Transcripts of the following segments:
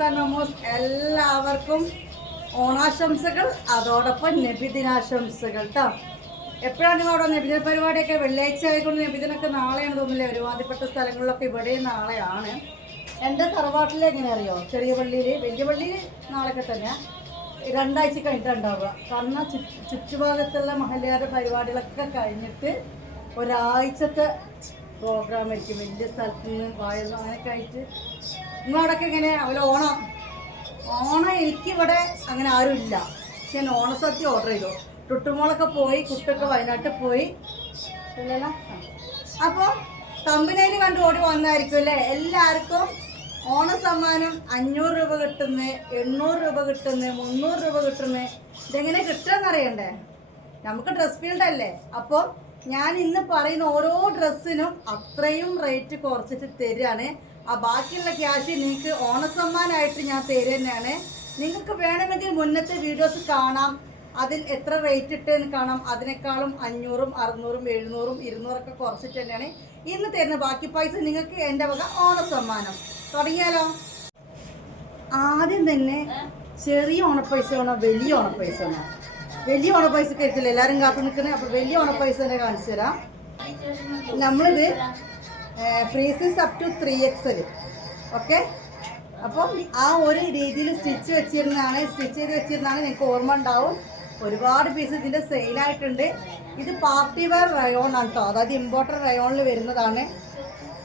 നമോസ് എല്ലാവർക്കും ഓണാശംസകൾ അതോടൊപ്പം നബിദിനാശംസകൾ കേട്ടോ എപ്പോഴാണ് അവിടെ നബിദിന പരിപാടിയൊക്കെ? വെള്ളിയാഴ്ച ആയിക്കൊണ്ട് നബിദിനൊക്കെ നാളെയാണ് തോന്നില്ല ഒരുവാതിപ്പെട്ട സ്ഥലങ്ങളിലൊക്കെ ഇവിടെയും നാളെയാണ്. എന്റെ തറവാട്ടിൽ എങ്ങനെ അറിയോ ചെറിയ പള്ളിയിൽ വലിയ പള്ളിയിൽ നാളെയൊക്കെ തന്നെ രണ്ടാഴ്ച കഴിഞ്ഞിട്ടുണ്ടാവുക കാരണം ചുറ്റു ചുറ്റുഭാഗത്തുള്ള മഹല്യാരുടെ പരിപാടികളൊക്കെ കഴിഞ്ഞിട്ട് ഒരാഴ്ചത്തെ പ്രോഗ്രാം ആയിരിക്കും വലിയ സ്ഥലത്ത് നിന്ന് വായുന്നു അങ്ങനെയൊക്കെ ആയിട്ട് നിങ്ങളവിടെയൊക്കെ ഇങ്ങനെ അവലെ ഓണം ഓണം എനിക്കിവിടെ അങ്ങനെ ആരും ഇല്ല. പക്ഷെ ഞാൻ ഓണസദ്യ ഓർഡർ ചെയ്തു. ടുട്ടുമോളൊക്കെ പോയി കുട്ടൊക്കെ വയനാട്ടിൽ പോയി. അപ്പോൾ കമ്പനിയിൽ കണ്ട് ഓടി വന്നായിരിക്കും അല്ലേ? എല്ലാവർക്കും ഓണ സമ്മാനം അഞ്ഞൂറ് രൂപ കിട്ടുന്നു എണ്ണൂറ് രൂപ കിട്ടുന്നു മുന്നൂറ് രൂപ കിട്ടുന്നു. ഇതെങ്ങനെ കിട്ടുമെന്ന് അറിയണ്ടേ നമുക്ക് ഡ്രസ് ഫീൽഡ് അല്ലേ? അപ്പോൾ ഞാൻ ഇന്ന് പറയുന്ന ഓരോ ഡ്രസ്സിനും അത്രയും റേറ്റ് കുറച്ചിട്ട് തരികയാണ്. ആ ബാക്കിയുള്ള ക്യാഷ് നിങ്ങൾക്ക് ഓണസമ്മാനമായിട്ട് ഞാൻ തരുക തന്നെയാണ് നിങ്ങൾക്ക് വേണമെങ്കിൽ മുന്നത്തെ വീഡിയോസ് കാണാം. അതിൽ എത്ര റേറ്റ് ഇട്ടെന്ന് കാണാം. അതിനേക്കാളും അഞ്ഞൂറും അറുന്നൂറും എഴുന്നൂറും ഇരുന്നൂറൊക്കെ കുറച്ചിട്ട് തന്നെയാണ് ഇന്ന് തരുന്ന ബാക്കി പൈസ നിങ്ങൾക്ക് എന്റെ വക ഓണസമ്മാനം. തുടങ്ങിയാലോ? ആദ്യം തന്നെ ചെറിയ ഓണപ്പൈസ വേണോ വലിയ ഓണപ്പൈസ വേണോ വലിയ ഓണപ്പൈസ കേട്ടില്ല എല്ലാവരും കാത്തു നിൽക്കുന്നത്? അപ്പോൾ വലിയ ഓണപ്പൈസ തന്നെ കാണിച്ചു തരാം. നമ്മളിത് free size up to three XL okay അപ്പം ആ ഒരു രീതിയിൽ സ്റ്റിച്ച് വെച്ചിരുന്നതാണ്. സ്റ്റിച്ച് ചെയ്ത് വെച്ചിരുന്നതാണ്. നിങ്ങൾക്ക് ഓർമ്മ ഉണ്ടാവും. ഒരുപാട് പീസ് ഇതിന്റെ സെയിലായിട്ടുണ്ട് ഇത് പാർട്ടി വെയർ റയോൺ ആണ് കേട്ടോ അതായത് ഇമ്പോർട്ടഡ് റയോണിൽ വരുന്നതാണ്.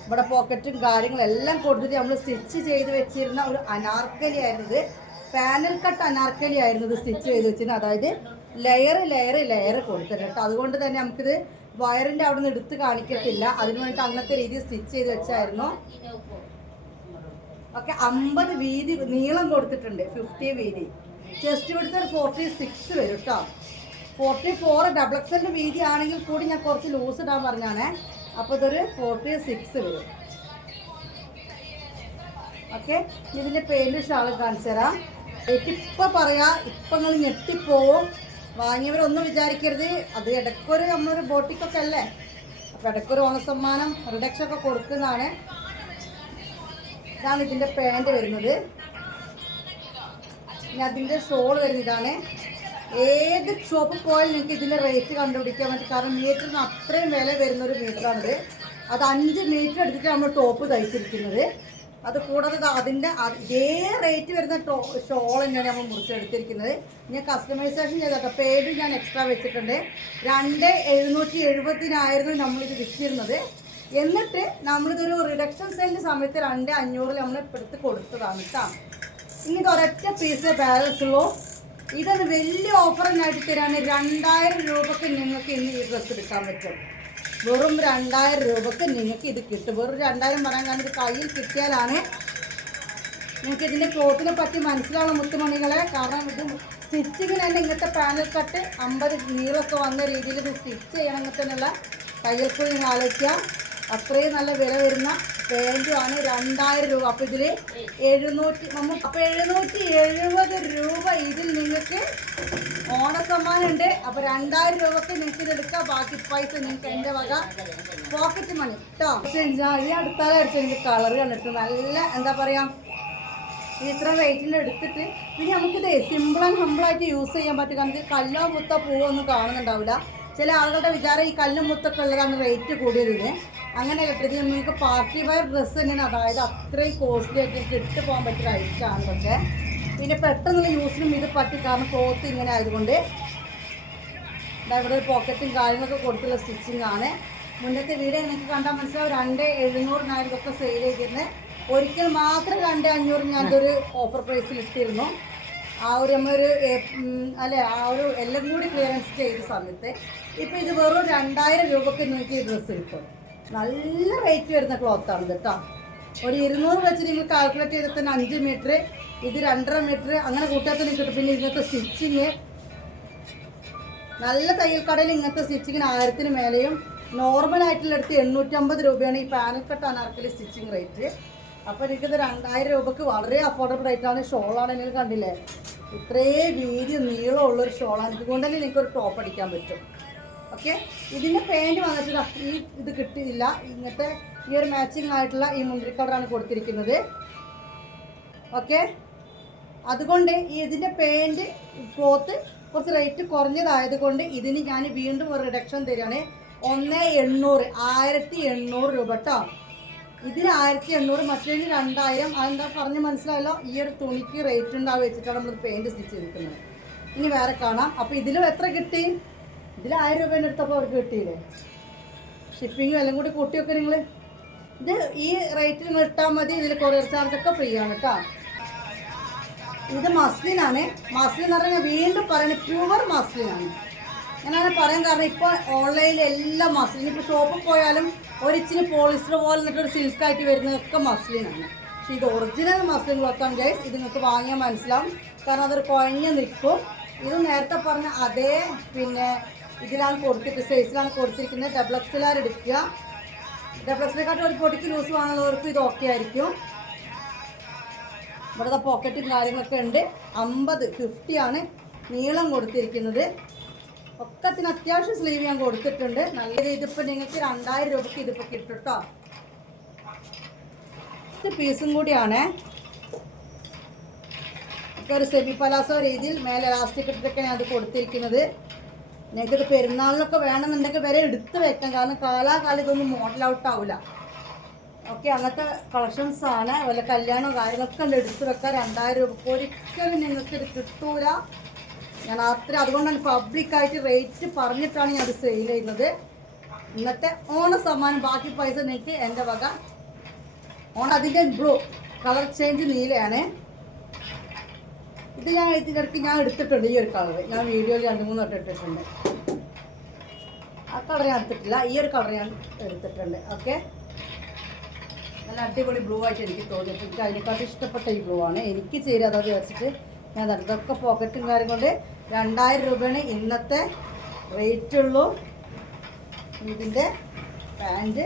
ഇവിടെ പോക്കറ്റും കാര്യങ്ങളെല്ലാം കൊടുത്തിട്ട് നമ്മൾ സ്റ്റിച്ച് ചെയ്ത് വെച്ചിരുന്ന ഒരു അനാർക്കലി ആയിരുന്നത്. പാനൽ കട്ട് അനാർക്കലി ആയിരുന്നത് സ്റ്റിച്ച് ചെയ്ത് വെച്ചിരുന്നത്. അതായത് ലെയർ ലെയർ ലെയർ കൊടുത്തിട്ട് കേട്ടോ അതുകൊണ്ട് തന്നെ നമുക്കിത് വയറിന്റെ അവിടെ നിന്ന് എടുത്ത് കാണിക്കത്തില്ല. അതിന് വേണ്ടി അങ്ങനത്തെ രീതിയിൽ സ്റ്റിച്ച് ചെയ്ത് വെച്ചായിരുന്നു. ഓക്കെ അമ്പത് വീതി നീളം കൊടുത്തിട്ടുണ്ട്. ഫിഫ്റ്റി വീതി. ചെസ്റ്റ് എടുത്ത ഒരു ഫോർട്ടി സിക്സ് വരും കേട്ടോ ഫോർട്ടി ഫോർ ഡബിൾ എക്സലിന്റെ വീതി ആണെങ്കിൽ കൂടി ഞാൻ കുറച്ച് ലൂസ് ഇടാൻ പറഞ്ഞാണേ. അപ്പോൾ ഇതൊരു ഫോർട്ടി സിക്സ് വരും. ഓക്കെ ഇതിന്റെ പേര് ഷാൾ കാണിച്ചു തരാം ഇപ്പൊ പറയാം ഇപ്പം നിങ്ങൾ ഞെട്ടിപ്പോവും. വാങ്ങിയവരൊന്നും വിചാരിക്കരുത്. അത് ഇടയ്ക്കൊരു നമ്മളൊരു ബോട്ടിക്കൊക്കെ അല്ലേ? അപ്പോൾ ഇടയ്ക്കൊരു ഓണസമ്മാനം റിഡക്ഷൻ ഒക്കെ കൊടുക്കുന്നതാണ്. ഇതാണ് ഇതിന്റെ പാന്റ് വരുന്നത്. പിന്നെ അതിന്റെ ഷോൾ വരുന്നതാണ് ഏത് ഷോപ്പ് പോയാലും നിങ്ങൾക്ക് ഇതിന്റെ റേറ്റ് കണ്ടുപിടിക്കാൻ പറ്റും. കാരണം മീറ്ററിന് അത്രയും വില വരുന്ന ഒരു മീറ്ററാണിത്. അത് അഞ്ച് മീറ്റർ എടുത്തിട്ടാണ് നമ്മൾ ടോപ്പ് തയ്ച്ചിരിക്കുന്നത്. അത് കൂടാതെ അതിന്റെ അതേ റേറ്റ് വരുന്ന ടോ ഷോൾ തന്നെയാണ് നമ്മൾ മുറിച്ചെടുത്തിരിക്കുന്നത്. ഞാൻ കസ്റ്റമൈസേഷൻ ചെയ്തോട്ടെ. പേര് ഞാൻ എക്സ്ട്രാ വെച്ചിട്ടുണ്ട്. രണ്ട് എഴുന്നൂറ്റി എഴുപത്തിനായിരുന്നു നമ്മളിത് വിറ്റിരുന്നത്. എന്നിട്ട് നമ്മളിതൊരു റിഡക്ഷൻ സെയിലിന്റെ സമയത്ത് രണ്ട് അഞ്ഞൂറിൽ നമ്മൾ എടുത്ത് കൊടുത്തതാണ് കേട്ടോ ഇനി ഒരൊറ്റ പീസ് ബാലൻസ് ഉള്ളൂ. ഇതൊരു വലിയ ഓഫർ ആയിട്ട് തരാണ് രണ്ടായിരം രൂപക്ക് നിങ്ങൾക്ക് ഇന്ന് ഈ ഡ്രസ്സ് എടുക്കാൻ പറ്റും. വെറും രണ്ടായിരം രൂപക്ക് നിങ്ങൾക്ക് ഇത് കിട്ടും. വെറും രണ്ടായിരം പറയാൻ കാരണം കയ്യിൽ കിട്ടിയാലാണ് നിങ്ങൾക്ക് ഇതിന്റെ ക്ലോത്തിനെ പറ്റി മനസ്സിലാവുന്ന മുത്തുമണികളെ കാരണം ഇത് സ്റ്റിച്ചിങ്ങിന് തന്നെ ഇങ്ങനത്തെ പാനൽ കട്ട് അമ്പത് നീളമൊക്കെ വന്ന രീതിയിൽ ഇത് സ്റ്റിച്ച് ചെയ്യണമെങ്കിൽ തന്നെയുള്ള തയ്യൽക്കുഴി നിങ്ങൾ ആലോചിക്കുക. അത്രയും നല്ല വില വരുന്ന പാന്റുമാണ് രണ്ടായിരം രൂപ. അപ്പോൾ ഇതിൽ എഴുന്നൂറ്റി നമുക്ക് അപ്പോൾ എഴുന്നൂറ്റി എഴുപത് രൂപ ഇതിൽ നിങ്ങൾക്ക് ഓണസമ്മാനം ഉണ്ട് അപ്പോൾ രണ്ടായിരം രൂപക്ക് നിങ്ങൾക്ക് ഇത് എടുക്കാം. ബാക്കി പൈസ നിങ്ങൾക്ക് എന്റെ വക പോക്കറ്റ് മണി കേട്ടോ പക്ഷേ ഈ അടുത്താലായിരിക്കും എനിക്ക് കളർ കണ്ടിട്ട് നല്ല എന്താ പറയുക ഇത് ഇത്ര റേറ്റിൽ എടുത്തിട്ട് പിന്നെ നമുക്കിത് സിമ്പിൾ ആൻഡ് ഹമ്പിളായിട്ട് യൂസ് ചെയ്യാൻ പറ്റും. ഇത് കല്ലോ മുത്തോ പൂവോ ഒന്നും കാണുന്നുണ്ടാവില്ല. ചില ആളുകളുടെ വിചാരം ഈ കല്ലും മുത്തൊക്കെ ഉള്ളതാണ് റേറ്റ് കൂടിയത് ഇതിന് അങ്ങനെ കിട്ടിയത് നമുക്ക് പാർട്ടി വെയർ ഡ്രസ്സ് തന്നെയാണ്. അതായത് അത്രയും കോസ്റ്റ്ലി ആയിട്ട് ഇട്ട് പോകാൻ പറ്റിയ ഐറ്റാണ് പക്ഷേ. പിന്നെ പെട്ടെന്നുള്ള യൂസിനും ഇത് പറ്റി. കാരണം ക്ലോത്ത് ഇങ്ങനെ ആയതുകൊണ്ട് ഇവിടെ ഒരു പോക്കറ്റും കാര്യങ്ങളൊക്കെ കൊടുത്തുള്ള സ്റ്റിച്ചിങ് ആണ്. മുന്നത്തെ വീഡിയോ നിങ്ങൾക്ക് കണ്ടാൽ മനസ്സിലാവും. രണ്ട് എഴുന്നൂറിനായിരം ഒക്കെ സെയിൽ ചെയ്തിരുന്നത് ഒരിക്കൽ മാത്രം രണ്ട് അഞ്ഞൂറ് ഞാനൊരു ഓഫർ പ്രൈസിൽ ഇട്ടിരുന്നു. ആ ഒരു നമ്മളൊരു അല്ലെ ആ ഒരു എല്ലാം കൂടി ക്ലിയറൻസ് ചെയ്ത സമയത്ത്. ഇപ്പം ഇത് വെറും രണ്ടായിരം രൂപക്ക് നിങ്ങൾക്ക് ഈ ഡ്രസ്സ് കിട്ടും. നല്ല റേറ്റ് വരുന്ന ക്ലോത്താണ് കേട്ടോ ഒരു ഇരുന്നൂറ് വെച്ച് നിങ്ങൾ കാൽക്കുലേറ്റ് ചെയ്ത തന്നെ അഞ്ച് മീറ്റർ ഇത് രണ്ടര മീറ്റർ അങ്ങനെ കൂട്ടിയാൽ തന്നെ കിട്ടും. പിന്നെ ഇങ്ങനത്തെ സ്റ്റിച്ചിങ് നല്ല തയ്യൽ കടയിൽ ഇങ്ങനത്തെ സ്റ്റിച്ചിങ്ങിന് ആയിരത്തിന് മേലെയും നോർമൽ ആയിട്ടുള്ള അടുത്ത് എണ്ണൂറ്റമ്പത് രൂപയാണ് ഈ panel cut Anarkali stitching rate അപ്പോൾ എനിക്കിത് രണ്ടായിരം രൂപക്ക് വളരെ അഫോർഡബിൾ റേറ്റാണ് ഷോളാണ് നിങ്ങൾ കണ്ടില്ലേ? ഇത്രയും വീതി നീളമുള്ളൊരു ഷോളാണ് ഇതുകൊണ്ടല്ലേ എനിക്കൊരു ടോപ്പ് അടിക്കാൻ പറ്റും. ഓക്കെ ഇതിന്റെ പാന്റ് വന്നിട്ട് ഈ ഇത് കിട്ടിയില്ല. ഇങ്ങനത്തെ ഈ ഒരു മാച്ചിങ് ആയിട്ടുള്ള ഈ മുന്തിരി കളറാണ് കൊടുത്തിരിക്കുന്നത്. ഓക്കെ അതുകൊണ്ട് ഈ ഇതിന്റെ പാന്റ് ക്ലോത്ത് കുറച്ച് റേറ്റ് കുറഞ്ഞതായത് കൊണ്ട് ഇതിന് ഞാൻ വീണ്ടും ഒരു റിഡക്ഷൻ തരികയാണ്. ഒന്ന് എണ്ണൂറ്. ആയിരത്തി എണ്ണൂറ് രൂപ കേട്ടോ ഇതിന് ആയിരത്തി എണ്ണൂറ് മറ്റേ രണ്ടായിരം. അതെന്താ പറഞ്ഞ് മനസ്സിലായല്ലോ? ഈ ഒരു തുണിക്ക് റേറ്റ് ഉണ്ടാവും വെച്ചിട്ടാണ് നമ്മൾ പെയിന്റ് സ്റ്റിച്ച് ചെയ്തിരിക്കുന്നത്. ഇനി വേറെ കാണാം. അപ്പോൾ ഇതിലും എത്ര കിട്ടി? ഇതിൽ ആയിരം രൂപേന്റെ എടുത്തപ്പോൾ അവർക്ക് കിട്ടിയില്ലേ? ഷിപ്പിങ്ങും എല്ലാം കൂടി കൂട്ടിയൊക്കെ നിങ്ങൾ ഇത് ഈ റേറ്റിൽ നിങ്ങൾ ഇട്ടാൽ മതി. ഇതിൽ കൊറിയർ ചാർജ് ഒക്കെ ഫ്രീ ആണ് കേട്ടോ ഇത് മസ്ലിനാണ് മസ്ലിൻ എന്ന് പറഞ്ഞാൽ വീണ്ടും പറയുന്നത് പ്യുവർ മസ്ലിനാണ് ഞാനങ്ങനെ പറയാൻ കാരണം ഇപ്പോൾ ഓൺലൈനിൽ എല്ലാം മസ്ലിൻ ഇപ്പോൾ ഷോപ്പിൽ പോയാലും ഒരിച്ചിന് പോളിസ്റ്റർ പോലെ എന്നിട്ടൊരു സിൽക്കായിട്ട് വരുന്നതൊക്കെ മസ്ലിനാണ് പക്ഷേ ഇത് ഒറിജിനൽ മസ്ലിൻ ക്ലോത്താണ് ഗൈസ് ഇത് നിങ്ങൾക്ക് വാങ്ങിയാൽ മനസ്സിലാവും. കാരണം അതൊരു കുഴഞ്ഞ് നിൽക്കും. ഇത് നേരത്തെ പറഞ്ഞ അതേ പിന്നെ ഇതിലാണ് കൊടുത്തിട്ട് സൈസിലാണ് കൊടുത്തിരിക്കുന്നത്. ഡബിൾ എക്സിലാർ എടുക്കുക. ഡബിൾ എക്സിനെക്കാട്ടും ഒരു പൊടിക്ക് ലൂസ് വാങ്ങുന്നവർക്ക് ഇത് ഓക്കെ ആയിരിക്കും. ഇവിടുത്തെ പോക്കറ്റും കാര്യങ്ങളൊക്കെ ഉണ്ട്. അമ്പത് ഫിഫ്റ്റി ആണ് നീളം കൊടുത്തിരിക്കുന്നത്. ഒക്കത്തിന് അത്യാവശ്യം സ്ലീവ് ഞാൻ കൊടുത്തിട്ടുണ്ട്. നല്ല ഇതിപ്പോൾ നിങ്ങൾക്ക് രണ്ടായിരം രൂപയ്ക്ക് ഇതിപ്പോൾ കിട്ടും കേട്ടോ പീസും കൂടിയാണ്. ഒരു സെമി പലാസോ രീതിയിൽ മേലെ ഇലാസ്റ്റിക് ഇട്ടിട്ടൊക്കെയാണ് അത് കൊടുത്തിരിക്കുന്നത്. നിങ്ങൾക്കിത് പെരുന്നാളിനൊക്കെ വേണമെന്നുണ്ടെങ്കിൽ വരെ എടുത്ത് വെക്കാം. കാരണം കാലാകാലം ഇതൊന്നും മോഡൽ ഔട്ട് ആവില്ല ഓക്കെ അങ്ങനത്തെ കളക്ഷൻസ് ആണ്. വല്ല കല്യാണം കാര്യങ്ങളൊക്കെ ഉണ്ട്. എടുത്ത് വെക്കാം. രണ്ടായിരം രൂപ ഒരിക്കലും നിങ്ങൾക്ക് ഇത് കിട്ടൂല. ഞാൻ അത്ര അതുകൊണ്ടാണ് പബ്ലിക്കായിട്ട് റേറ്റ് പറഞ്ഞിട്ടാണ് ഞാൻ അത് സെയിൽ ചെയ്യുന്നത്. ഇന്നത്തെ ഓണ സമ്മാനം. ബാക്കി പൈസ നീക്കി എന്റെ വക. ഓണ അതിന്റെ ബ്ലൂ കളർ ചേഞ്ച് നീലയാണ്. ഇത് ഞാൻ ഇതിന്റെ ഇടയ്ക്ക് ഞാൻ എടുത്തിട്ടുണ്ട് ഈ ഒരു കളർ ഞാൻ വീഡിയോയിൽ രണ്ട് മൂന്ന് വട്ടം ഇട്ടിട്ടുണ്ട്. ആ കളർ ഞാൻ എടുത്തിട്ടില്ല. ഈ ഒരു കളർ ഞാൻ എടുത്തിട്ടുണ്ട്. ഓക്കെ നല്ല അടിപൊളി ബ്ലൂ ആയിട്ട് എനിക്ക് തോന്നിയിട്ട് എനിക്ക് അതിനെക്കാട്ടും ഇഷ്ടപ്പെട്ട ഈ ബ്ലൂ ആണ്. എനിക്ക് ചേരുക അതോ വിചാരിച്ചിട്ട് ഞാൻ ഇതൊക്കെ പോക്കറ്റും കാര്യം കൊണ്ട് രണ്ടായിരം രൂപയാണ് ഇന്നത്തെ റേറ്റ് ഉള്ളൂ. ഇതിന്റെ പാന്റ്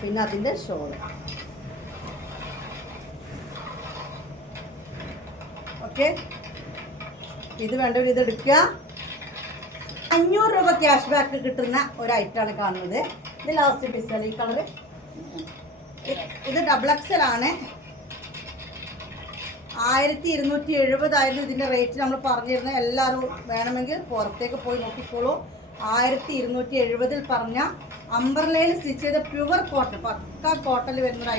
പിന്നെ അതിന്റെ ഷോൾ ഓക്കെ. ഇത് വേണ്ടവർ ഇത് എടുക്കുക. അഞ്ഞൂറ് രൂപ ക്യാഷ് ബാക്ക് കിട്ടുന്ന ഒരു ഐറ്റമാണ് കാണുന്നത്. ഇത് ലാസ്റ്റ് പീസല്ല ഈ കളർ ഇത് ഡബിൾ എക്സൽ ആണ്. ആയിരത്തി ഇരുന്നൂറ്റി എഴുപതായിരുന്നു ഇതിന്റെ റേറ്റ് നമ്മൾ പറഞ്ഞിരുന്നത് എല്ലാവരും വേണമെങ്കിൽ പുറത്തേക്ക് പോയി നോക്കിക്കോളൂ. ആയിരത്തി ഇരുന്നൂറ്റി എഴുപതിൽ പറഞ്ഞ അംബർലയിൽ സ്റ്റിച്ച് ചെയ്ത പ്യുവർ കോട്ടൺ പക്ക കോട്ടണിൽ വരുന്ന ഒരു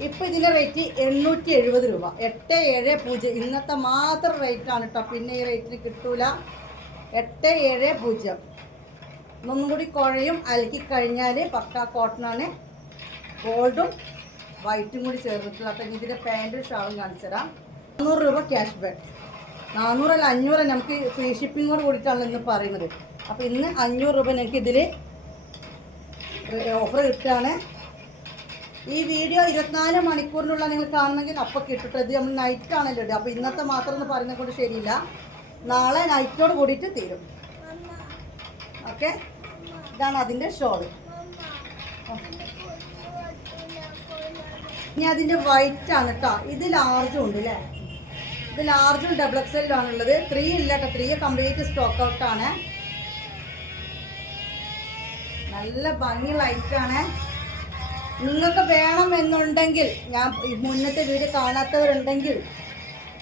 ഐറ്റാണ് ഇപ്പം ഇതിന്റെ റേറ്റ് എണ്ണൂറ്റി എഴുപത് രൂപ. എട്ട് ഏഴ് പൂജ്യം. ഇന്നത്തെ മാത്രം റേറ്റാണ് കേട്ടോ പിന്നെ ഈ റേറ്റിന് കിട്ടൂല. എട്ട് ഏഴ് പൂജ്യം. ഒന്നും കൂടി കുഴയും. അലക്കി കഴിഞ്ഞാൽ പക്ക കോട്ടണാണ് ഗോൾഡും വൈറ്റും കൂടി ചേർന്നിട്ടുള്ള. അപ്പം ഇതിന്റെ പാന്റും ഷാളും കാണിച്ചു തരാം. നാനൂറ് രൂപ ക്യാഷ് ബാക്ക് അല്ല അഞ്ഞൂറ് നമുക്ക് ഫ്രീ ഷിപ്പിങ്ങോട് കൂടിയിട്ടാണ് ഇന്ന് പറയുന്നത്. അപ്പോൾ ഇന്ന് അഞ്ഞൂറ് രൂപ നിങ്ങൾക്ക് ഇതിൽ ഓഫർ കിട്ടുകയാണ്. ഈ വീഡിയോ ഇരുപത്തിനാല് മണിക്കൂറിനുള്ള നിങ്ങൾ കാണണമെങ്കിൽ അപ്പൊ കിട്ടിട്ട്. ഇത് നമ്മൾ നൈറ്റ് ആണല്ലോ ഇടുക. അപ്പോൾ ഇന്നത്തെ മാത്രം എന്ന് പറയുന്നത് കൊണ്ട് ശരിയില്ല. നാളെ നൈറ്റോട് കൂടിയിട്ട് തീരും. ഓക്കെ ഇതാണ് അതിന്റെ ഷോൾ ഇനി അതിന്റെ വൈറ്റ് ആണ് കേട്ടോ ഇത് ലാർജും ഉണ്ട് അല്ലേ ഇത് ലാർജും ഡബിൾ എക്സലും ഉള്ളത് ത്രീ ഇല്ല കേട്ടോ ത്രീ കംപ്ലീറ്റ് സ്റ്റോക്ക് ഔട്ട് ആണ്. നല്ല ഭംഗി ലൈറ്റ് ലൈറ്റാണ് നിങ്ങൾക്ക് വേണം എന്നുണ്ടെങ്കിൽ ഞാൻ മുന്നത്തെ വീഡിയോ കാണാത്തവരുണ്ടെങ്കിൽ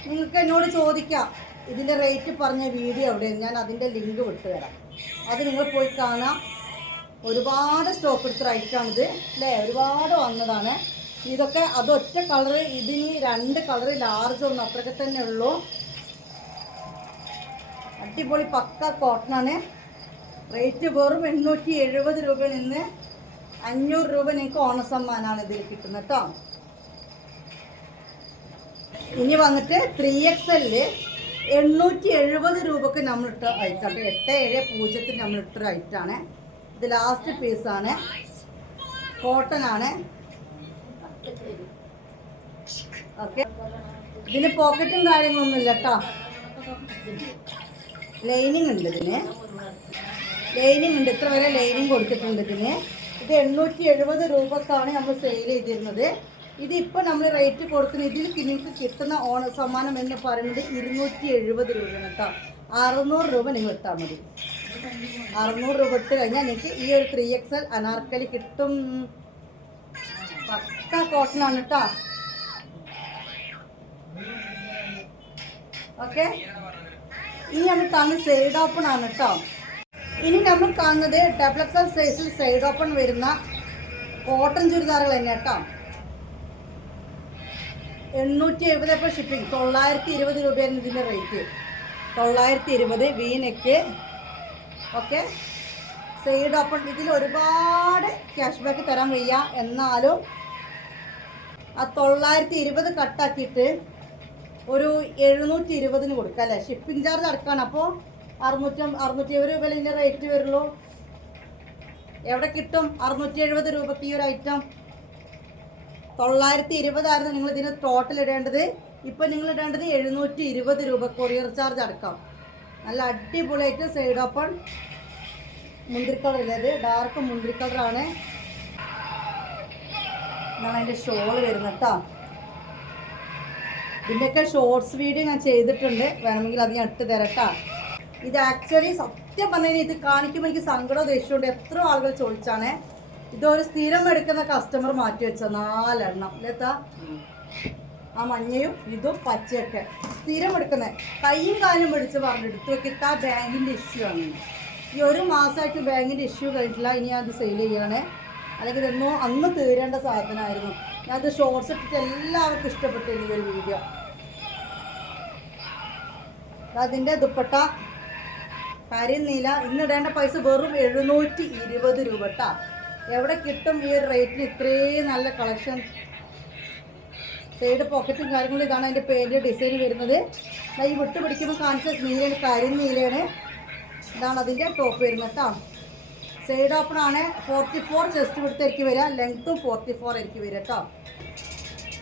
നിങ്ങൾക്ക് എന്നോട് ചോദിക്കാം. ഇതിന്റെ റേറ്റ് പറഞ്ഞ വീഡിയോ എവിടെയാണ് ഞാൻ അതിന്റെ ലിങ്ക് വിട്ടുതരാം. അത് നിങ്ങൾ പോയി കാണാം. ഒരുപാട് സ്റ്റോക്ക് എടുത്ത റൈറ്റാണിത് അല്ലേ? ഒരുപാട് വന്നതാണ്. ഇതൊക്കെ അതൊറ്റ കളറ് ഇതിന് രണ്ട് കളറ് ലാർജ് ഒന്നും അത്രയൊക്കെ തന്നെ ഉള്ളൂ. അടിപൊളി പക്ക കോട്ടനാണ് റേറ്റ് വെറും എണ്ണൂറ്റി എഴുപത് രൂപ നിന്ന് അഞ്ഞൂറ് രൂപ നിങ്ങൾക്ക് ഓണസമ്മാനാണ് ഇതിൽ കിട്ടുന്നത് കേട്ടോ ഇനി വന്നിട്ട് ത്രീ എക്സ് എല്ല് എണ്ണൂറ്റി എഴുപത് രൂപക്ക് നമ്മൾ ഇട്ട ഐറ്റാണ് എട്ട് ഏഴ് പൂജ്യത്തിന് നമ്മൾ ഇട്ടൊരു ഐറ്റാണ് ഇത് ലാസ്റ്റ് പീസാണ് കോട്ടൺ ആണ്. ഓക്കെ ഇതിന് പോക്കറ്റും കാര്യങ്ങളൊന്നും ഇല്ല കേട്ടോ ലൈനിങ് ഉണ്ട് ഇതിന്. ലൈനിങ് ഉണ്ട്. ഇത്ര വരെ ലൈനിങ് കൊടുത്തിട്ടുണ്ട് ഇതിന്. ഇത് എണ്ണൂറ്റി എഴുപത് രൂപക്കാണ് നമ്മൾ സെയിൽ ചെയ്തിരുന്നത്. ഇതിപ്പോൾ നമ്മൾ റേറ്റ് കൊടുക്കുന്ന. ഇതിൽ നിങ്ങൾക്ക് കിട്ടുന്ന ഓണ സമ്മാനം എന്ന് പറയുന്നത് ഇരുന്നൂറ്റി എഴുപത് രൂപയാണ് കേട്ടോ. അറുന്നൂറ് രൂപ നിങ്ങൾ ഇട്ടാൽ മതി. അറുന്നൂറ് രൂപ ഇട്ട് കഴിഞ്ഞാൽ നിങ്ങൾക്ക് ഈ ഒരു ത്രീ എക്സ് എൽ അനാർക്കലി കിട്ടും. പക്ക കോട്ടൺ ആണ് കേട്ടോ. ഓക്കെ ഇനി നമ്മൾ തന്ന സെയ്ഡ് ഓപ്പൺ ആണ് കേട്ടോ. ഇനി നമ്മൾ കാണുന്നത് ഡബിൾ എക്സ് സൈസിൽ സൈഡ് ഓപ്പൺ വരുന്ന കോട്ടൺ ചുരിദാറുകൾ തന്നെ കേട്ടോ. എണ്ണൂറ്റി എഴുപത് ഇപ്പോൾ ഷിപ്പിംഗ് തൊള്ളായിരത്തി ഇരുപത് രൂപയായിരുന്നു ഇതിന്റെ റേറ്റ് തൊള്ളായിരത്തി ഇരുപത് V neck okay side open ഇതിൽ ഒരുപാട് ക്യാഷ് ബാക്ക് തരാൻ വയ്യ. എന്നാലും ആ തൊള്ളായിരത്തി ഇരുപത് കട്ടാക്കിയിട്ട് ഒരു എഴുന്നൂറ്റി ഇരുപതിന് കൊടുക്കാം അല്ലേ? ഷിപ്പിംഗ് ചാർജ് അടക്കാണ്. അപ്പോൾ അറുന്നൂറ്റി അറുന്നൂറ്റി എഴുപത് രൂപ ഇതിന്റെ റേറ്റ് വരുള്ളൂ. എവിടെ കിട്ടും? അറുന്നൂറ്റി എഴുപത് രൂപയ്ക്ക് ഈ ഒരു ഐറ്റം തൊള്ളായിരത്തി ഇരുപതായിരുന്നു നിങ്ങൾ ഇതിന് ടോട്ടൽ ഇടേണ്ടത്. ഇപ്പം നിങ്ങൾ ഇടേണ്ടത് എഴുന്നൂറ്റി ഇരുപത് രൂപ കൊറിയർ ചാർജ് അടക്കാം. നല്ല അടിപൊളിയായിട്ട് സൈഡ് ഓപ്പൺ മുന്തിരി കളറില്ലേ അത് ഡാർക്ക് മുന്തിരി കളറാണ് ഇതാണ് അതിന്റെ ഷോൾ വരുന്നത് കേട്ടോ ഇതിന്റെയൊക്കെ ഷോർട്സ് വീഡിയോ ഞാൻ ചെയ്തിട്ടുണ്ട്. വേണമെങ്കിൽ അത് ഞാൻ ഇട്ട് തരട്ടാ ഇത് ആക്ച്വലി സത്യം പറഞ്ഞു ഇത് കാണിക്കുമ്പോൾ എനിക്ക് സങ്കടം ദേഷ്യമുണ്ട് എത്ര ആളുകൾ ചോദിച്ചാണേ ഇതൊരു സ്ഥിരം എടുക്കുന്ന കസ്റ്റമർ മാറ്റി വെച്ച നാലെണ്ണം. അല്ലേത്താ ആ മഞ്ഞയും ഇതും പച്ചയൊക്കെ സ്ഥിരം എടുക്കുന്നത് കൈയും കാലും പിടിച്ച് പറഞ്ഞു എടുത്തു വെക്കിട്ട് ആ ബാങ്കിന്റെ ഇഷ്യൂ ആണ്. ഈ ഒരു മാസമായിട്ട് ബാങ്കിന്റെ ഇഷ്യൂ കഴിഞ്ഞിട്ടില്ല. ഇനി അത് സെയിൽ ചെയ്യണേ. അല്ലെങ്കിൽ ഇതൊന്നും അന്ന് തീരേണ്ട സാധനമായിരുന്നു. ഞാനത് ഷോർട്സ് ഇട്ടിട്ട് എല്ലാവർക്കും ഇഷ്ടപ്പെട്ടു ഈ ഒരു വീഡിയോ അതിന്റെ ദുപ്പട്ട. കരിനീല ഇന്നിടേണ്ട പൈസ വെറും എഴുന്നൂറ്റി ഇരുപത് രൂപ കേട്ടാ എവിടെ കിട്ടും ഈ ഒരു റേറ്റിന് ഇത്രയും നല്ല കളക്ഷൻ? സൈഡ് പോക്കറ്റും കാര്യങ്ങളും ഇതാണ് അതിന്റെ പേരിന്റെ ഡിസൈൻ വരുന്നത്. ഈ വിട്ട് പിടിക്കുമ്പോൾ കാണിച്ച നീലയാണ് കരിനീലയാണ് ഇതാണ് അതിന്റെ ടോപ്പ് വരുന്നത് കേട്ടോ സൈഡ് ഓപ്പൺ ആണ്. ഫോർട്ടി ഫോർ ചെസ്റ്റ് വിടുത്തായിരിക്കും വരിക. ലെങ്ത്തും ഫോർട്ടി ഫോർ ആയിരിക്കും വരിക കേട്ടോ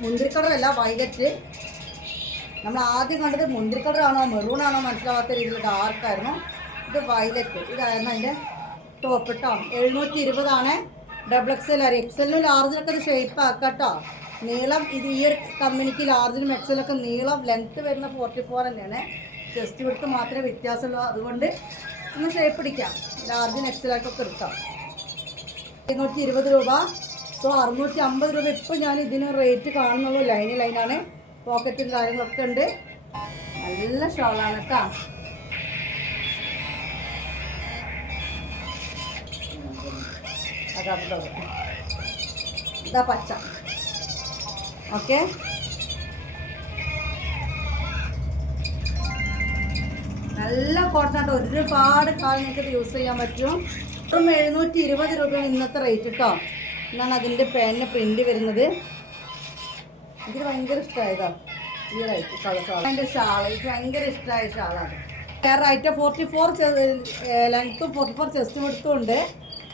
മുന്തിരി വൈലറ്റ് നമ്മൾ ആദ്യം കണ്ടത് മുന്തിരി മെറൂൺ ആണോ മനസ്സിലാവാത്ത രീതിയിൽ ഡാർക്കായിരുന്നു ഇത് വയലറ്റ് ഇതായിരുന്നു അതിന്റെ ടോപ്പ് കേട്ടോ എഴുന്നൂറ്റി ഇരുപതാണ് double X L or X എല്ലിനും ലാർജിനൊക്കെ ഇത് ഷേപ്പ് ആക്കാം കേട്ടോ നീളം ഇത് ഈ ഒരു കമ്പനിക്ക് ലാർജിനും എക്സലൊക്കെ നീളം ലെങ്ത്ത് വരുന്ന ഫോർട്ടി ഫോർ തന്നെയാണ്. ചെസ്റ്റ് വിടുത്ത് മാത്രമേ വ്യത്യാസമുള്ളൂ. അതുകൊണ്ട് ഒന്ന് ഷേപ്പ് പിടിക്കാം. ലാർജിന് എക്സലൊക്കെ എടുക്കാം. ഇരുന്നൂറ്റി ഇരുപത് രൂപ. സോ അറുന്നൂറ്റി അമ്പത് രൂപ ഇപ്പം ഞാൻ ഇതിന് റേറ്റ് കാണുന്നുള്ളൂ. ലൈന് ലൈനാണ് പോക്കറ്റും കാര്യങ്ങളൊക്കെ ഉണ്ട്. നല്ല ഷോളാണ് കേട്ടോ ഇതാ. പച്ച. ഓക്കെ? നല്ല കോട്ടനായിട്ട് ഒരുപാട് കാലം നിങ്ങൾക്ക് യൂസ് ചെയ്യാൻ പറ്റും. വെറും എഴുന്നൂറ്റി ഇരുപത് രൂപയാണ് ഇന്നത്തെ റേറ്റ് കേട്ടോ എന്നാണ് അതിന്റെ പേന പ്രിന്റ് വരുന്നത്. എനിക്ക് ഭയങ്കര ഇഷ്ടമായതാ ഈ റേറ്റ് കളർ എന്റെ ഷാൾ എനിക്ക് ഭയങ്കര ഇഷ്ടമായ ഷാളാണ്. വേറെ റൈറ്റ് ഫോർട്ടി ഫോർ ലെങ്ത്തും ഫോർട്ടി ഫോർ ചെസ്റ്റും എടുത്തുകൊണ്ട്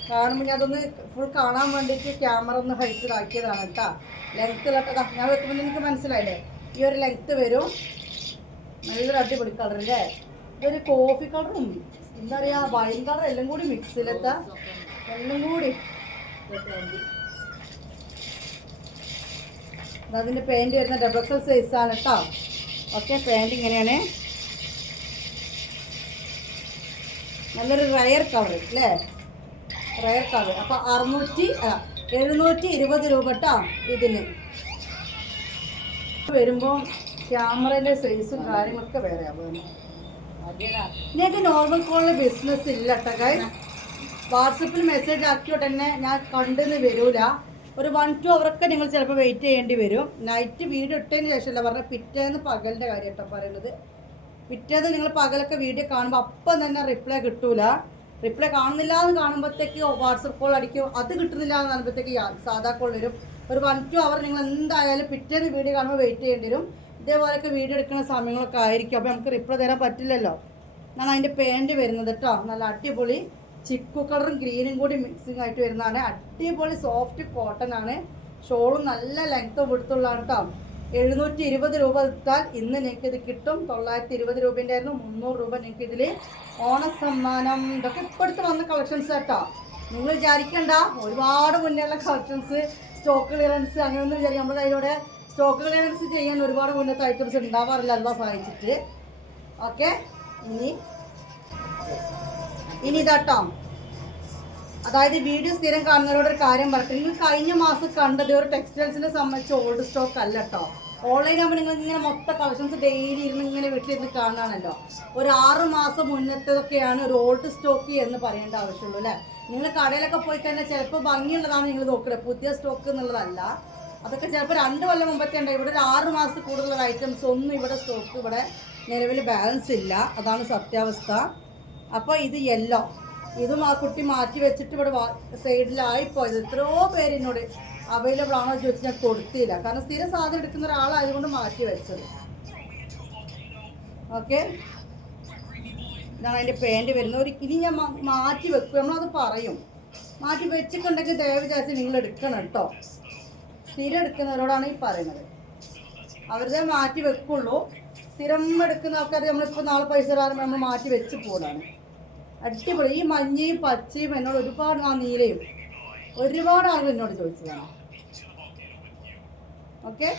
കാണുമ്പോൾ ഞാൻ അതൊന്ന് ഫുൾ കാണാൻ വേണ്ടിയിട്ട് ക്യാമറ ഒന്ന് ഹൈറ്റ് ഇതാക്കിയതാണ് കേട്ടോ ലെങ്ത്തിലൊക്കെ ഞാൻ വെക്കുമ്പോൾ എനിക്ക് മനസ്സിലായില്ലേ? ഈ ഒരു ലെങ്ത്ത് വരും. നല്ലൊരു അടിപൊളി കളർ അല്ലേ ഇതൊരു കോഫി കളറും എന്താ പറയാ വൈൻ കളർ എല്ലാം കൂടി മിക്സിലെത്താ എല്ലാം കൂടി. അതിന്റെ പാന്റ് വരുന്ന ഡബിൾ എക്സൽ സൈസ് ആണ് കേട്ടോ ഓക്കെ പാന്റ് ഇങ്ങനെയാണ്. നല്ലൊരു റയർ കളർ അല്ലേ റയർ കളർ അപ്പോൾ അറുന്നൂറ്റി എഴുന്നൂറ്റി ഇരുപത് രൂപ കേട്ടോ ഇതിന്. വരുമ്പോൾ ക്യാമറയുടെ സൈസും കാര്യങ്ങളൊക്കെ വേറെ ഞങ്ങൾക്ക് നോർമൽ കോളിൽ ബിസിനസ് ഇല്ല കേട്ടോ ഗൈസ് വാട്സപ്പിൽ മെസ്സേജ് ആക്കിയോട്ട് തന്നെ ഞാൻ കണ്ടെന്ന് വരൂല. ഒരു വൺ ടു അവറൊക്കെ നിങ്ങൾ ചിലപ്പോൾ വെയിറ്റ് ചെയ്യേണ്ടി വരും. നൈറ്റ് വീഡിയോ ഇട്ടതിന് ശേഷമല്ല പറഞ്ഞാൽ പിറ്റേന്ന് പകലിന്റെ കാര്യം കേട്ടോ പറയുന്നത് പിറ്റേന്ന് നിങ്ങൾ പകലൊക്കെ വീഡിയോ കാണുമ്പോൾ അപ്പം തന്നെ റിപ്ലൈ കിട്ടൂല. റിപ്ലൈ കാണുന്നില്ല എന്ന് കാണുമ്പോഴത്തേക്ക് വാട്സപ്പ് കോൾ അടിക്കും. അത് കിട്ടുന്നില്ല എന്ന് കാണുമ്പോഴത്തേക്ക് സാധാ കോൾ വരും. ഒരു വൺ ടു അവർ നിങ്ങൾ എന്തായാലും പിറ്റേന്ന് വീഡിയോ കാണുമ്പോൾ വെയിറ്റ് ചെയ്യേണ്ടി വരും. ഇതേപോലെയൊക്കെ വീഡിയോ എടുക്കുന്ന സമയങ്ങളൊക്കെ ആയിരിക്കും. അപ്പോൾ നമുക്ക് റിപ്ലൈ തരാൻ പറ്റില്ലല്ലോ. എന്നാണ് അതിന്റെ പാന്റ് വരുന്നത് കേട്ടോ നല്ല അടിപൊളി ചിക്കു കളറും ഗ്രീനും കൂടി മിക്സിങ് ആയിട്ട് വരുന്നതാണ്. അടിപൊളി സോഫ്റ്റ് കോട്ടൺ ആണ്. ഷോളും നല്ല ലെങ്ത്തും കൊടുത്തുള്ളതാണ് കേട്ടോ എഴുന്നൂറ്റി ഇരുപത് രൂപ ഇട്ടാൽ ഇന്ന് നിങ്ങൾക്ക് ഇത് കിട്ടും. തൊള്ളായിരത്തി ഇരുപത് രൂപേന്റെ ആയിരുന്നു മുന്നൂറ് രൂപ നിങ്ങൾക്ക് ഇതിൽ ഓണസമ്മാനം. ഇതൊക്കെ ഇപ്പോഴത്തെ വന്ന കളക്ഷൻസ് കേട്ടോ. നിങ്ങൾ വിചാരിക്കണ്ട ഒരുപാട് മുന്നേയുള്ള കളക്ഷൻസ് സ്റ്റോക്ക് ക്ലിയറൻസ് അങ്ങനെയൊന്നും വിചാരിക്കും. നമ്മുടെ കയ്യിലൂടെ സ്റ്റോക്ക് ക്ലിയറൻസ് ചെയ്യാൻ ഒരുപാട് മുന്നത്തെ ഐറ്റംസ് ഉണ്ടാവാറില്ല അല്ല സഹായിച്ചിട്ട്. ഓക്കെ? ഇനി ഇനി ഇതാട്ടോ. അതായത് വീഡിയോ സ്ഥിരം കാണുന്നവരോട് ഒരു കാര്യം പറയട്ടെ. നിങ്ങൾ കഴിഞ്ഞ മാസം കണ്ടത് ഒരു ടെക്സ്റ്റൈൽസിനെ സംബന്ധിച്ച് ഓൾഡ് സ്റ്റോക്ക് അല്ല കേട്ടോ ഓൺലൈൻ ആകുമ്പോൾ നിങ്ങൾ ഇങ്ങനെ മൊത്ത കളക്ഷൻസ് ഡെയിലി ഇരുന്ന് ഇങ്ങനെ വീട്ടിലിരുന്ന് കാണാണല്ലോ ഒരു ആറ് മാസം മുന്നത്തതൊക്കെയാണ് ഒരു ഓൾഡ് സ്റ്റോക്ക് എന്ന് പറയേണ്ട ആവശ്യമുള്ളൂ അല്ലേ? നിങ്ങൾ കടയിലൊക്കെ പോയി കഴിഞ്ഞാൽ ചിലപ്പോൾ ഭംഗിയുള്ളതാണ് നിങ്ങൾ നോക്കുന്നത് പുതിയ സ്റ്റോക്ക് എന്നുള്ളതല്ല. അതൊക്കെ ചിലപ്പോൾ രണ്ട് കൊല്ലം മുമ്പത്തെ ഉണ്ട് ഇവിടെ ഒരു ആറ് മാസത്തിൽ കൂടുതലുള്ള ഐറ്റംസ് ഒന്നും ഇവിടെ സ്റ്റോക്ക് ഇവിടെ നിലവിൽ ബാലൻസ് ഇല്ല. അതാണ് സത്യാവസ്ഥ. അപ്പോൾ ഇത് യെല്ലോ ഇതും ആ കുട്ടി മാറ്റി വെച്ചിട്ട് ഇവിടെ സൈഡിലായി പോയത് എത്രയോ പേര് എന്നോട് അവൈലബിൾ ആണോ ചോദിച്ചു ഞാൻ കൊടുത്തില്ല. കാരണം സ്ഥിര സാധനം എടുക്കുന്ന ഒരാളായതുകൊണ്ട് മാറ്റി വെച്ചത്. ഓക്കെ ഇതാണ് അതിന്റെ പാന്റ് വരുന്നത്. ഒരു ഇനി ഞാൻ മാറ്റി വെക്കും. നമ്മളത് പറയും. മാറ്റി വെച്ചിട്ടുണ്ടെങ്കിൽ ദയവിചാരിച്ച് നിങ്ങൾ എടുക്കണം കേട്ടോ. സ്ഥിരം എടുക്കുന്നവരോടാണ് ഈ പറയുന്നത്. അവരുടെ മാറ്റി വെക്കുള്ളൂ. സ്ഥിരം എടുക്കുന്ന ആൾക്കാർ നമ്മളിപ്പോൾ നാളെ പൈസ നമ്മൾ മാറ്റി വെച്ച് പോലാണ് അടിപൊളി. ഈ മഞ്ഞയും പച്ചയും എന്നോട് ഒരുപാട് ആ നീലയും. ഒരുപാട് ആളുകൾ എന്നോട് ചോദിച്ചതാണ്. ഓക്കെ?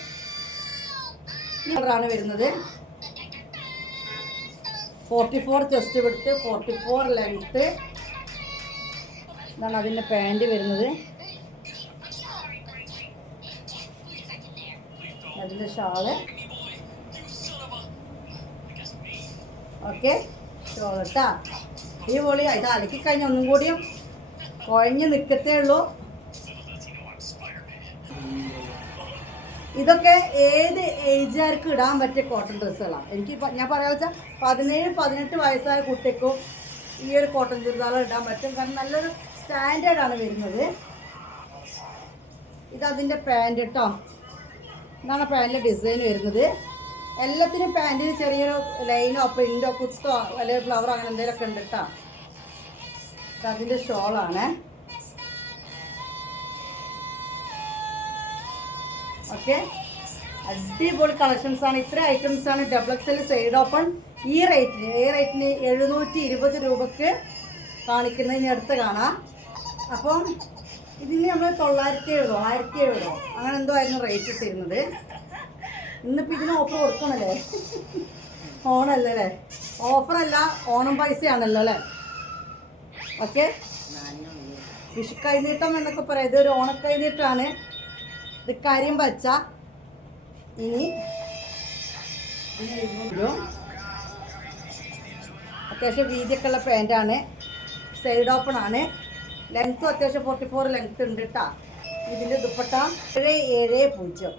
ാണ് വരുന്നത്. ഫോർട്ടി ഫോർ ചെസ്റ്റ് വിടുത്ത് ഫോർട്ടി ഫോർ ലെങ്ത്ത് ഇതാണ് അതിന്റെ പാന്റ് വരുന്നത്. അതിന്റെ ഷാൾ ഓക്കെ? ഈ പൊളി ഇത് അലക്കി കഴിഞ്ഞ ഒന്നും കൂടിയും കുഴഞ്ഞ് നിൽക്കത്തേ ഉള്ളൂ. ഇതൊക്കെ ഏത് ഏജുകാർക്ക് ഇടാൻ പറ്റിയ കോട്ടൺ ഡ്രസ്സുകളാണ് എനിക്ക് ഞാൻ പറയാന്ന് വെച്ചാൽ പതിനേഴ് പതിനെട്ട് വയസ്സായ കുട്ടിക്കും ഈ ഒരു കോട്ടൺ ചുരിദാർ ഇടാൻ പറ്റും. കാരണം നല്ലൊരു സ്റ്റാൻഡേർഡാണ് വരുന്നത്. ഇതതിന്റെ പാന്റ് പാന്റ് കേട്ടോ ഇതാണ് പാന്റിന്റെ ഡിസൈൻ വരുന്നത്. എല്ലാത്തിനും പാന്റിന് ചെറിയൊരു ലൈനോ പ്രിന്റോ കുത്തോ അല്ലെങ്കിൽ ഫ്ലവർ അങ്ങനെ എന്തെങ്കിലുമൊക്കെ ഉണ്ട് കേട്ടോ അതിന്റെ ഷോളാണ്. ഓക്കെ. അടിപൊളി കളക്ഷൻസ് ആണ്. ഇത്ര ഐറ്റംസ് ആണ് ഡബിൾ എക്സൽ സൈഡ് ഓപ്പൺ ഈ റേറ്റിന് ഈ റേറ്റിന് എഴുന്നൂറ്റി ഇരുപത് രൂപക്ക് കാണിക്കുന്നതിന് അടുത്ത് കാണാം. അപ്പം ഇതിന് നമ്മൾ തൊള്ളായിരത്തി എഴുപതോ ആയിരത്തി എഴുപതോ അങ്ങനെ എന്തോ ആയിരുന്നു റേറ്റ് ഇട്ടിരുന്നത്. ഇന്നിപ്പോൾ ഇതിന് ഓഫർ കൊടുക്കണല്ലേ? ഓണല്ലേ? ഓഫർ അല്ല ഓണം പൈസയാണല്ലോ അല്ലേ? ഓക്കെ വിഷു കൈനീട്ടം എന്നൊക്കെ പറയാം. ഇതൊരു ഓണക്കൈനീട്ടാണ്. ഇത് കാര്യം വച്ച ഇനി അത്യാവശ്യം വീതിയൊക്കെ ഉള്ള പാന്റാണ് സൈഡ് ഓപ്പൺ ആണ്. ലെങ്ത്തും അത്യാവശ്യം ഫോർട്ടി ഫോർ ലെങ്ത് ഉണ്ട് കേട്ടോ ഇതിന്റെ ദുപ്പട്ട ഏഴ് ഏഴ് പൂജ്യം.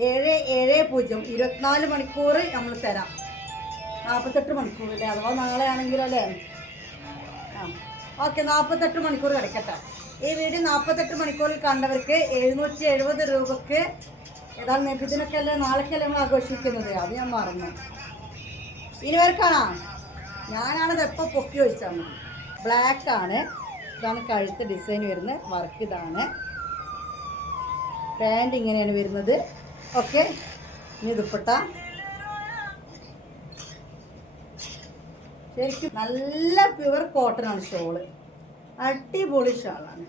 ഏഴ് ഏഴ് പൂജ്യം. ഇരുപത്തിനാല് മണിക്കൂർ നമ്മൾ തരാം. നാൽപ്പത്തെട്ട് മണിക്കൂർ അല്ലേ? അഥവാ നാളെ ആണെങ്കിലും അല്ലേ? ആ. ഓക്കെ നാൽപ്പത്തെട്ട് മണിക്കൂർ കിടക്കട്ടെ. ഈ വീഡിയോ നാൽപ്പത്തെട്ട് മണിക്കൂറിൽ കണ്ടവർക്ക് എഴുന്നൂറ്റി എഴുപത് രൂപക്ക് ഏതാണ് നെബിദിനൊക്കെ അല്ലേ? നാളേക്കല്ലേ നമ്മൾ ആഘോഷിക്കുന്നത്? അത് ഞാൻ മറന്നു. ഇനി പേർക്കാണോ ഞാനാണത് എപ്പോൾ പൊക്കി വെച്ചാണ് ബ്ലാക്ക് ആണ്. ഇതാണ് കഴുത്ത് ഡിസൈൻ വരുന്നത്. വർക്ക് ഇതാണ്. പാന്റ് ഇങ്ങനെയാണ് വരുന്നത്. ഓക്കെ. ഇനി ദുപ്പട്ട. ശരിക്കും നല്ല പ്യുവർ കോട്ടൺ ആണ് ഷോൾ. അടിപൊളി ഷാളാണ്.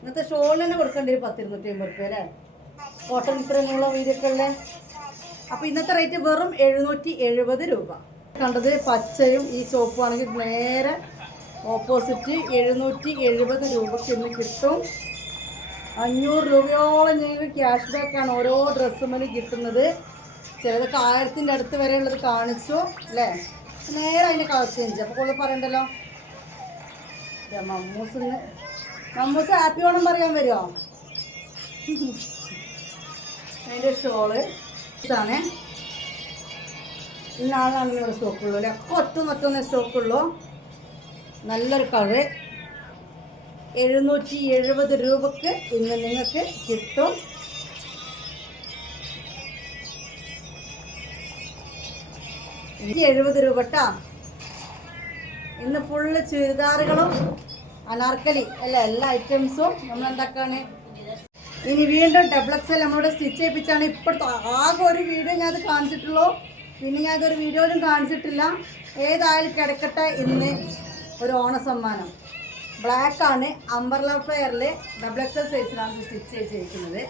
ഇന്നത്തെ ഷോളിൽ തന്നെ കൊടുക്കേണ്ടി ഒരു പത്തിരുന്നൂറ്റി അമ്പത് രൂപ അല്ലേ? കോട്ടൺ ഇത്രയും നീളം വീതിയൊക്കെ ഉള്ളേ. അപ്പോൾ ഇന്നത്തെ റേറ്റ് വെറും എഴുന്നൂറ്റി എഴുപത് രൂപ. കണ്ടത് പച്ചയും ഈ ചുവപ്പും ആണെങ്കിൽ നേരെ ഓപ്പോസിറ്റ് എഴുന്നൂറ്റി എഴുപത് രൂപയ്ക്ക് ഇന്ന് കിട്ടും. അഞ്ഞൂറ് രൂപയോളം ഞങ്ങൾക്ക് ക്യാഷ് ബാക്കാണ് ഓരോ ഡ്രസ്സുമ്മൽ കിട്ടുന്നത്. ചിലതൊക്കെ ആയിരത്തിന്റെ അടുത്ത് വരെ ഉള്ളത് കാണിച്ചു അല്ലേ? നേരെ അതിന്റെ കളർ ചേഞ്ച് അപ്പോൾ കൂടുതൽ പറയണ്ടല്ലോ? മമ്മൂസിന് മമ്മൂസ് ഹാപ്പി ഓണം പറയാൻ വരുമോ അതിന്റെ ഷോൾ ഇതാണ്. ഇന്നാളാണ് ഇവിടെ സ്റ്റോക്കുള്ളൂ അല്ലേ? ഒക്കെ ഒറ്റ ഒറ്റൊന്നേ സ്റ്റോക്കുള്ളൂ നല്ലൊരു കളറ് എഴുന്നൂറ്റി എഴുപത് രൂപക്ക് ഇന്ന് നിങ്ങൾക്ക് കിട്ടും. എഴുപത് രൂപ കേട്ടാ ഇന്ന് ഫുള്ള് ചുരിദാറുകളും അനാർക്കലി അല്ല എല്ലാ ഐറ്റംസും നമ്മൾ എന്താക്കാണ് ഇനി വീണ്ടും എൽ നമ്മളോട് സ്റ്റിച്ച് ചെയ്യിപ്പിച്ചാണ് ഇപ്പോഴത്തെ ആകെ ഒരു വീഡിയോ ഞാൻ അത് കാണിച്ചിട്ടുള്ളൂ. പിന്നെ ഞാൻ അതൊരു വീഡിയോയിലും കാണിച്ചിട്ടില്ല. ഏതായാലും കിടക്കട്ടെ ഇന്ന് ഒരു ഓണ സമ്മാനം ബ്ലാക്ക് ആണ് അംബർല ഫ്ലെയറിൽ ഡബിൾ എക്സൽ സൈസിലാണ് സ്റ്റിച്ച് ചെയ്തിരിക്കുന്നത്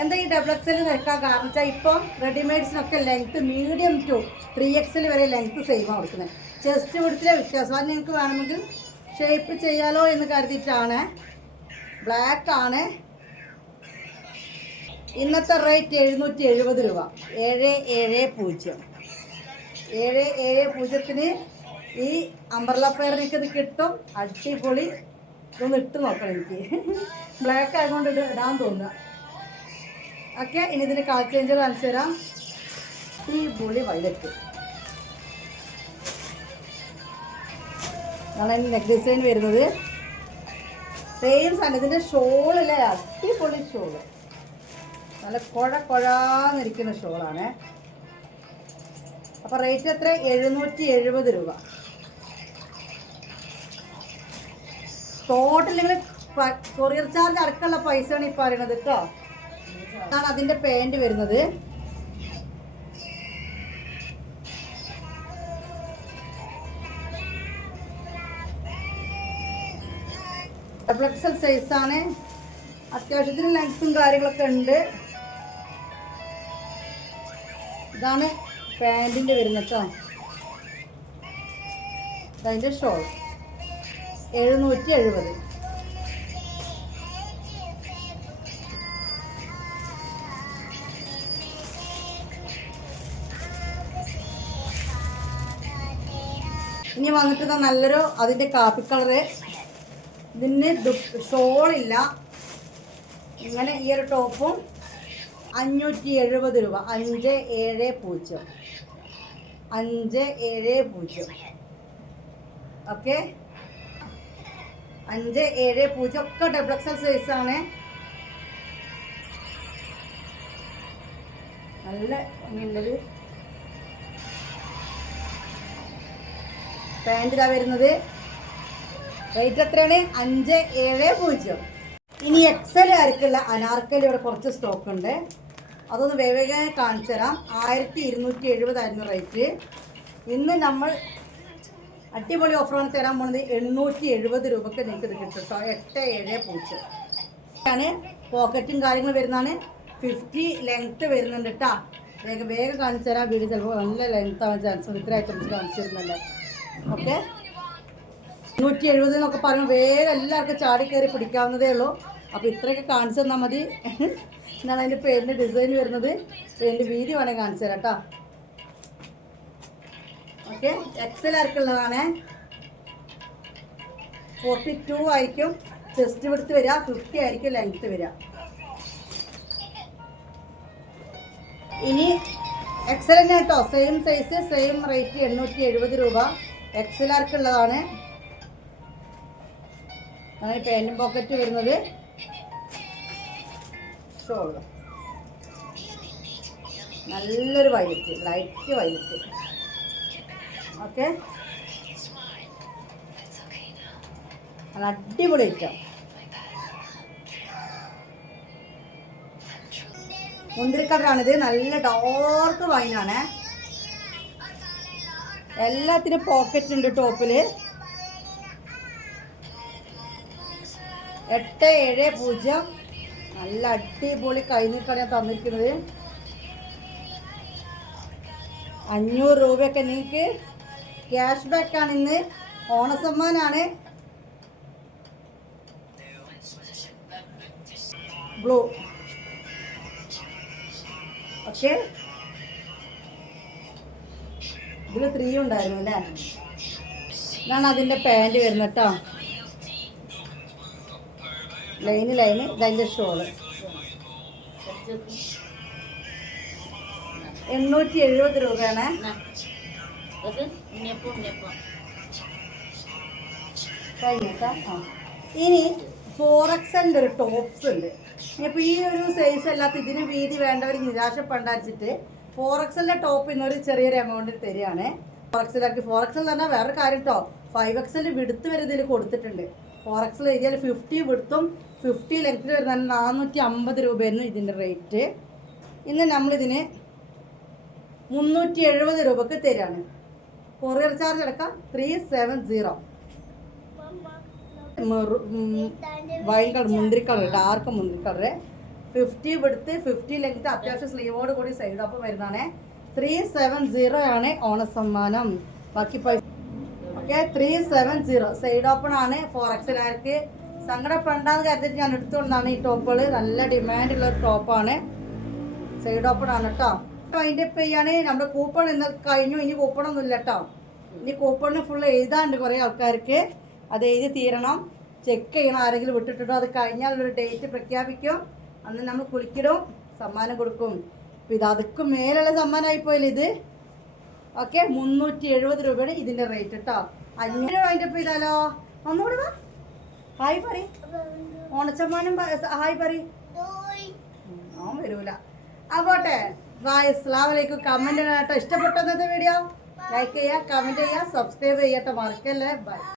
എന്താ ഈ ഡബിൾ എക്സൽ നിൽക്കാൻ കാരണം വെച്ചാൽ ഇപ്പം റെഡിമെയ്ഡ്സിനൊക്കെ length medium to three XL വരെ ലെങ്ത്ത് സെയിം ആണ് കൊടുക്കുന്നത്. ചെസ്റ്റ് വിടത്തിലെ വ്യത്യാസം. അത് നിങ്ങൾക്ക് വേണമെങ്കിൽ ഷേപ്പ് ചെയ്യാലോ എന്ന് കരുതിയിട്ടാണ്. ബ്ലാക്ക് ആണ് ഇന്നത്തെ റേറ്റ് എഴുന്നൂറ്റി എഴുപത് രൂപ. ഏഴ് ഏഴ് പൂജ്യം. ഏഴ് ഏഴ് പൂജ്യത്തിന് ഈ അംബർല ഫയറിലേക്ക് ഇത് കിട്ടും. അടിപൊളി. ഇതൊന്ന് ഇട്ട് നോക്കണം എനിക്ക്. ബ്ലാക്ക് ആയതുകൊണ്ട് ഇത് ഇടാൻ തോന്നുക. ഓക്കെ ഇനി ഇതിന് കളർ ചേഞ്ചർ കാണിച്ചു തരാം. ഈ പൊളി വൈലറ്റ് അതാണ് നെക്ക് ഡിസൈൻ വരുന്നത്. സെയിം സാധനം. ഇതിന്റെ ഷോളില്ലേ അടിപൊളി ഷോൾ നല്ല കുഴ കുഴാന്നിരിക്കുന്ന ഷോളാണ് അപ്പോൾ റേറ്റ് എത്ര എഴുന്നൂറ്റി എഴുപത് രൂപ. ടോട്ടൽ നിങ്ങൾ കൊറിയർ ചാർജ് അടക്കമുള്ള പൈസയാണ് ഈ പറയണത് കേട്ടോ അതാണ് അതിന്റെ പാന്റ് വരുന്നത്. ഡബിൾ സൈസാണ് അത്യാവശ്യത്തിന് ലെങ്ത്തും കാര്യങ്ങളൊക്കെ ഉണ്ട്. ഇതാണ് പാന്റിന്റെ വരുന്നത് കേട്ടോ അതിന്റെ ഷോൾ എഴുന്നൂറ്റി എഴുപത് ഇനി വന്നിട്ട് നല്ലൊരു അതിന്റെ കാപ്പി കളറ് ഇതിന് ഷോളില്ല ഇങ്ങനെ ഈ ഒരു ടോപ്പും അഞ്ഞൂറ്റി എഴുപത് രൂപ. അഞ്ച് ഏഴ് പൂജ്യം. അഞ്ച് ഏഴ് പൂജ്യം. ഓക്കെ? അഞ്ച് ഏഴ് പൂജ്യം ഒക്കെ ഡബിൾ എക്സൽ ആണ്. നല്ല ഭംഗിയുണ്ടത് പാന്റിലാ വരുന്നത്. റേറ്റ് എത്രയാണ്? അഞ്ച് ഏഴ് പൂജ്യം. ഇനി എക്സൽ ആർക്കുള്ള അനാർക്കലി ഇവിടെ കുറച്ച് സ്റ്റോക്ക് ഉണ്ട്. അതൊന്ന് വേഗം കാണിച്ചു തരാം ആയിരത്തി ഇരുന്നൂറ്റി എഴുപതായിരുന്നു റേറ്റ് ഇന്ന് നമ്മൾ അടിപൊളി ഓഫറാണ് തരാൻ പോണത് എണ്ണൂറ്റി എഴുപത് രൂപക്ക് നിങ്ങൾക്ക് ഇത് കിട്ടും കേട്ടോ എട്ട് ഏഴ് പൂജ്യം. ആണ് പോക്കറ്റും കാര്യങ്ങളും വരുന്നതാണ്. ഫിഫ്റ്റി ലെങ്ത്ത് വരുന്നുണ്ട് കേട്ടോ വേഗം വേഗം കാണിച്ചു തരാം. വീട് ചിലപ്പോൾ നല്ല ലെങ്ത് ആവാൻ ചാൻസ് ഇത്ര ഐറ്റംസ് കാണിച്ചു തരുന്നുണ്ട് ഓക്കെ നൂറ്റി എഴുപത് എന്നൊക്കെ പറയുമ്പോൾ വേഗം എല്ലാവർക്കും ചാടി കയറി പിടിക്കാവുന്നതേ ഉള്ളൂ. അപ്പോൾ ഇത്രയൊക്കെ കാണിച്ചു തന്നാൽ മതി. എന്നാണ് അതിന്റെ പേരിന്റെ ഡിസൈൻ വരുന്നത്. പേരിന്റെ വീതി വേണമെങ്കിൽ കാണിച്ചു തരാം കേട്ടോ ഓക്കെ. എക്സൽ ആർക്കുള്ളതാണ് ഫോർട്ടി ടു ആയിരിക്കും. ചെസ്റ്റ് വിടുത്ത് വരിക. ഫിഫ്റ്റി ആയിരിക്കും ലെങ്ത്ത് വരിക. ഇനി എക്സൽ തന്നെ കേട്ടോ. സെയിം സൈസ് സെയിം റേറ്റ് എണ്ണൂറ്റി എഴുപത് രൂപ എക്സൽ ആർക്കുള്ളതാണ് പാന്റും പോക്കറ്റ് വരുന്നത്. നല്ലൊരു വൈലറ്റ് ലൈറ്റ് വൈലറ്റ് ഓക്കെ. നല്ല അടിപൊളി ഐറ്റം. മുന്തിരിക്കടറാണിത് നല്ല ഡോർക്ക് വൈനാണ് എല്ലാത്തിനും പോക്കറ്റ് ഉണ്ട് ടോപ്പിൽ എട്ട് ഏഴ് പൂജ്യം. നല്ല അടിപൊളി കഴിഞ്ഞിട്ടാണ് ഞാൻ തന്നിരിക്കുന്നത്. അഞ്ഞൂറ് രൂപയൊക്കെ നിങ്ങൾക്ക് ക്യാഷ് ബാക്ക് ആണ് ഇന്ന്. ഓണസമ്മാനാണ്. ബ്ലൂ പക്ഷേ ഇതിൽ ത്രീ ഉണ്ടായിരുന്നു അല്ലേ? ഇതാണ് അതിന്റെ പാന്റ് വരുന്നത് കേട്ടോ ലൈന് ലൈന് ഇതതിന്റെ ഷോൾ എണ്ണൂറ്റി എഴുപത് രൂപയാണ്. ഇനി ഫോർ എക്സലിന്റെ ഒരു ടോപ്സ് ഉണ്ട്. ഇനിയിപ്പോൾ ഈ ഒരു സൈസ് അല്ലാത്ത ഇതിന് വീതി വേണ്ടവർ നിരാശപ്പെടാച്ചിട്ട് ഫോർ എക്സലിന്റെ ടോപ്പ് ഇന്നൊരു ചെറിയൊരു എമൗണ്ടിൽ തരികയാണ്. ഫോർ എക്സലാക്കി ഫോർ എക്സൽ തന്നെ പറഞ്ഞാൽ വേറെ കാര്യം കേട്ടോ ഫൈവ് എക്സലിന്റെ വിടുത്ത് വരെ ഇതിൽ കൊടുത്തിട്ടുണ്ട്. ഫോർ എക്സൽ എഴുതിയാൽ ഫിഫ്റ്റി വിടുത്തും ഫിഫ്റ്റി ലെങ്ത്തിൽ വരുന്ന നാനൂറ്റി അമ്പത് രൂപയായിരുന്നു ഇതിന്റെ റേറ്റ് ഇന്ന് നമ്മളിതിന് മുന്നൂറ്റി എഴുപത് രൂപക്ക് തരാണ് കൊറിയർ ചാർജ് അടക്കം three seven zero wine colour മുന്തിരി കളർ ഡാർക്ക് മുന്തിരി കളറ് ഫിഫ്റ്റി വിടുത്ത് ഫിഫ്റ്റി ലെങ്ത് അത്യാവശ്യം സ്ലീവോട് കൂടി സൈഡ് ഓപ്പൺ വരുന്നതാണ്. ത്രീ സെവൻ സീറോ ആണ് ഓണസമ്മാനം. ബാക്കി പൈസ okay three seven zero side open ആണ്. ഫോർ എക്സലാർക്ക് സങ്കടപ്പെടാന്ന് കരുതിയിട്ട് ഞാൻ എടുത്തുകൊണ്ടാണ് ഈ ടോപ്പുകൾ നല്ല ഡിമാൻഡ് ഉള്ള ഒരു ടോപ്പാണ് സൈഡ് ഓപ്പൺ ആണ് കേട്ടോ. അതിന്റെ ചെയ്യാണ് നമ്മുടെ കൂപ്പൺ ഇന്ന് കഴിഞ്ഞു. ഇനി കൂപ്പൺ ഒന്നും ഇല്ല കേട്ടോ ഇനി കൂപ്പണിന് ഫുൾ എഴുതാണ്ട് കുറേ ആൾക്കാർക്ക് അത് എഴുതി തീരണം. ചെക്ക് ചെയ്യണം. ആരെങ്കിലും വിട്ടിട്ടുണ്ടോ? അത് കഴിഞ്ഞാൽ ഒരു ഡേറ്റ് പ്രഖ്യാപിക്കും. അന്ന് നമ്മൾ കുളിക്കിടും. സമ്മാനം കൊടുക്കും. അപ്പം ഇത് അതുക്കും മേലുള്ള സമ്മാനമായിപ്പോയില്ല ഇത്? ഓക്കെ മുന്നൂറ്റി എഴുപത് രൂപയുടെ ഇതിന്റെ റേറ്റ് കേട്ടോ അഞ്ഞൂറ് രൂപ അതിന്റെ ഇതാലോ? ഒന്നുകൂടി വാ. ഹായ് പറ. ഓണച്ചമ്മാനും ഹായ് പറ. ഓൻ വരൂല. അപ്പോട്ടെ ബായ് അസ്ലാമലൈക്കും കമന്റ് കേട്ടോ ഇഷ്ടപ്പെട്ട വീഡിയോ ലൈക്ക് ചെയ്യുക കമന്റ് ചെയ്യുക സബ്സ്ക്രൈബ് ചെയ്യട്ടെ. മറക്കല്ലേ? ബൈ